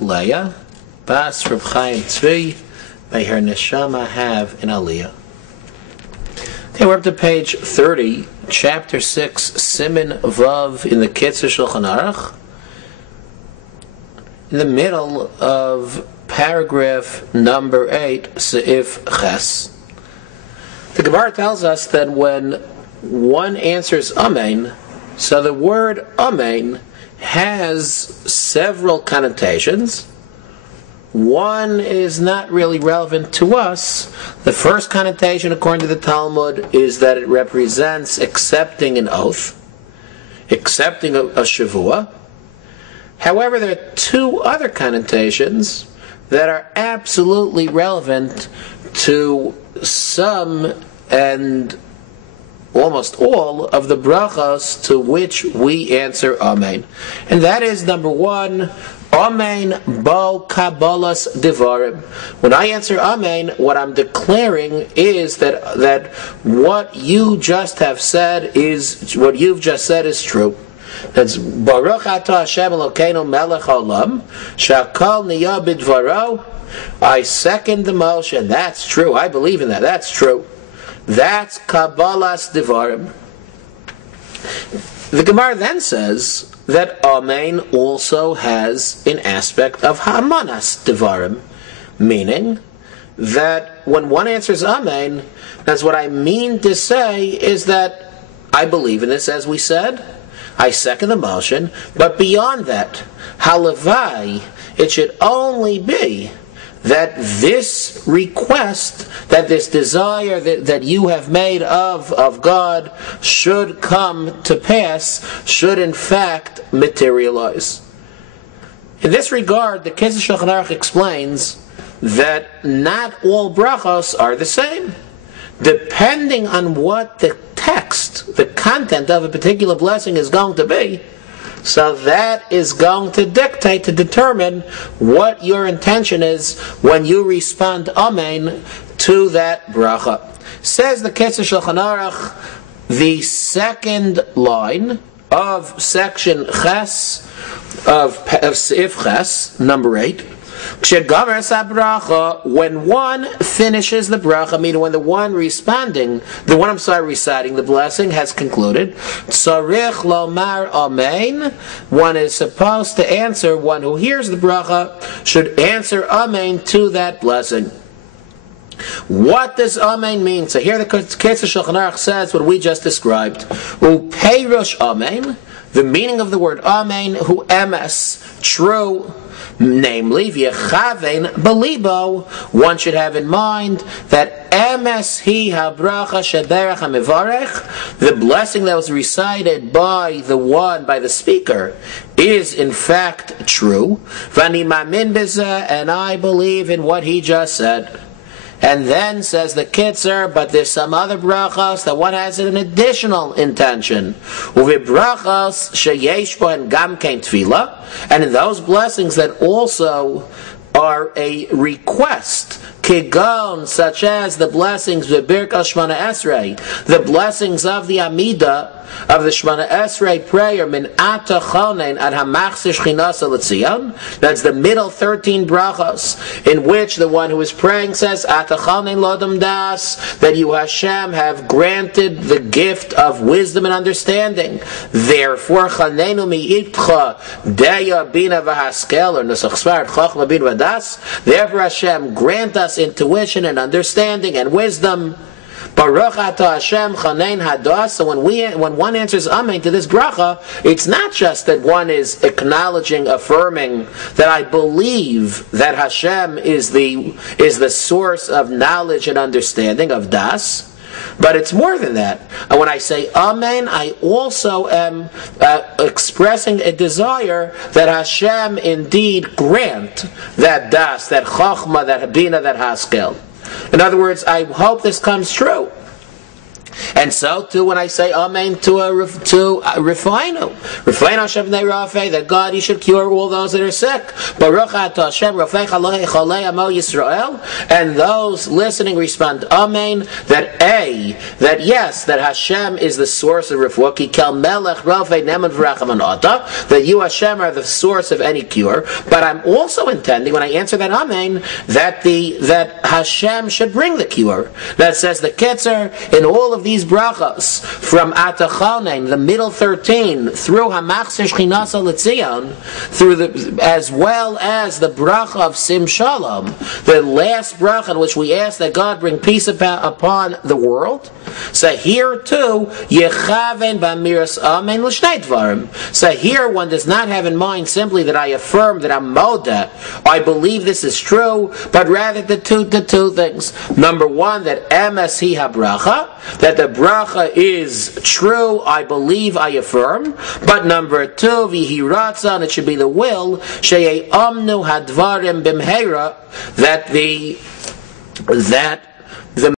Leah, Bas Reb Chaim Tzvi, may her neshama have an aliyah. Okay, we're up to page 30, chapter 6, Siman Vav in the Kitzur Shulchan Aruch, in the middle of paragraph number 8, Seif Ches. The Gemara tells us that when one answers Amen, so the word Amen has several connotations. One is not really relevant to us. The first connotation, according to the Talmud, is that it represents accepting an oath, accepting a shavua. However, there are two other connotations that are absolutely relevant to some and almost all of the brachas to which we answer Amen. And that is, number one, Amen bo kabbalas devarim. When I answer Amen, what I'm declaring is that what you just have said is what you've just said is true. That's Baruch atah Hashem Elokeinu melech haolam shakol niyah bidvaro. I second the motion. That's true. I believe in that. That's true. That's kabbalas devarim. The Gemara then says that Amen also has an aspect of hamanas devarim, meaning that when one answers Amen, that's what I mean to say is that I believe in this, as we said, I second the motion, but beyond that, halavai, it should only be that this request, that this desire that you have made of God should come to pass, should in fact materialize. In this regard, the Kitzur Shulchan Aruch explains that not all brachos are the same. Depending on what the text, the content of a particular blessing is going to be, so that is going to dictate, to determine what your intention is when you respond Amen to that bracha. Says the Kitzur Shulchan Aruch, the second line of section Ches, of Seif Ches, number 8, when one finishes the bracha, meaning when the one reciting the blessing has concluded, tzarich lomar amen, one is supposed to answer, one who hears the bracha should answer amen to that blessing. What does amen mean? So here the Kitzur Shulchan Aruch says what we just described. Upeirush amen, the meaning of the word amen, hu emes, true. Namely, v'yechavein belibo, one should have in mind that emes hi habracha shederach hamivarech, the blessing that was recited by the speaker, is in fact true. V'ani mamin b'zeh, and I believe in what he just said. And then says the Kitzur, but there's some other brachas that one has an additional intention. Uvibrachas sheyesh bohen gam kein tefillah, and in those blessings that also are a request, kigon, such as the blessings v'birkas Shmona Esrei, the blessings of the Amidah, of the Shmona Esrei prayer, min ata chonen ad hamachzir shchinasa l'tzion, that's the middle 13 brachos, in which the one who is praying says, ata chonen lodam das, that you Hashem have granted the gift of wisdom and understanding. Therefore, chanenu mi'itcha deya bina v'haskel, or nusach svarat chochma bin v'das, therefore Hashem grant us intuition and understanding and wisdom. Baruch atah Hashem chanein hadas. So when one answers Amen to this bracha, it's not just that one is acknowledging, affirming that I believe that Hashem is the source of knowledge and understanding of das, but it's more than that. And when I say Amen, I also am expressing a desire that Hashem indeed grant that das, that chachma, that habina, that haskel. In other words, I hope this comes true. And so too when I say Amen to Refinu Hashem Rafe, that God, you should cure all those that are sick. Baruch atah Hashem Rafei Cholei Amo Yisrael, and those listening respond Amen, that yes, that Hashem is the source of refuah, Ki Kel Melech Rafei Neman V'Rachamon Ata, that you Hashem are the source of any cure. But I'm also intending, when I answer that Amen, that Hashem should bring the cure. That says the Kitzur in all of these brachas, from Atachonen, the middle 13, through Hamachzer Shchinasa L'Tzion, as well as the bracha of Sim Shalom, the last bracha in which we ask that God bring peace upon the world. So here too, Yechaven B'Amiras Amen L'Shnei Dvarim. So here one does not have in mind simply that I affirm that I'm Moda, I believe this is true, but rather the two things. Number one, that Emes Hi HaBracha, that the bracha is true, I believe, I affirm. But number two, V'hi Ratzon, it should be the will, She'amnu Hadvarim Bimheira, that